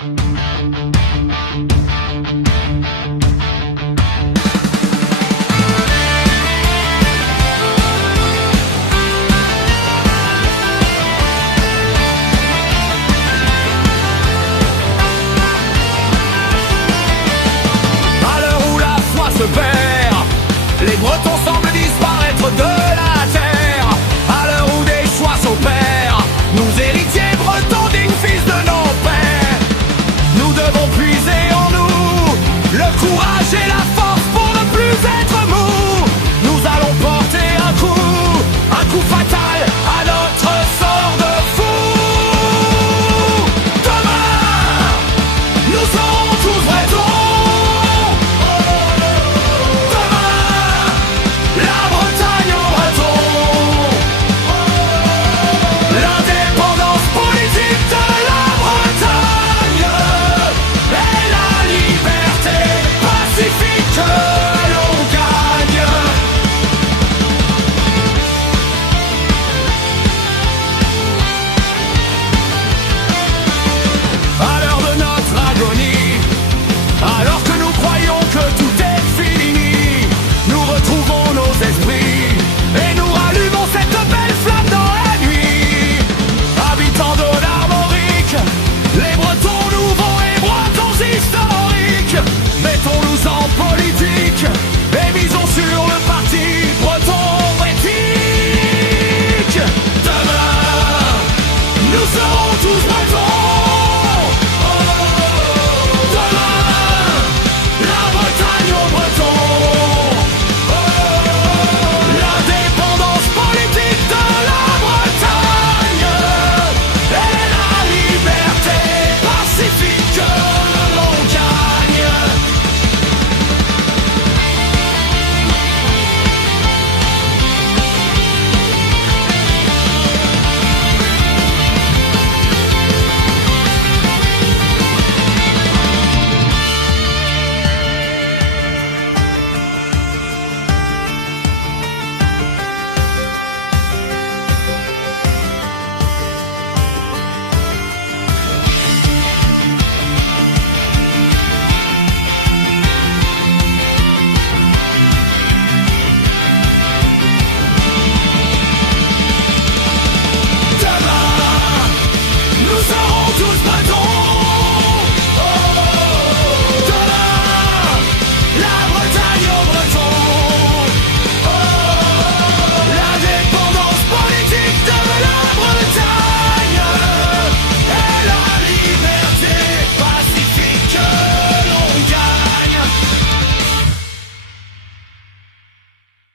Les Bretons semblent disparaître de la terre. À l'heure où des choix s'opèrent, nous héritiers bretons dignes fils de nos pères, nous devons puiser en nous le courage et la force pour ne plus être mous. Nous allons porter un coup fatal à notre sort de fou. Demain, nous serons tous bretons. Les Bretons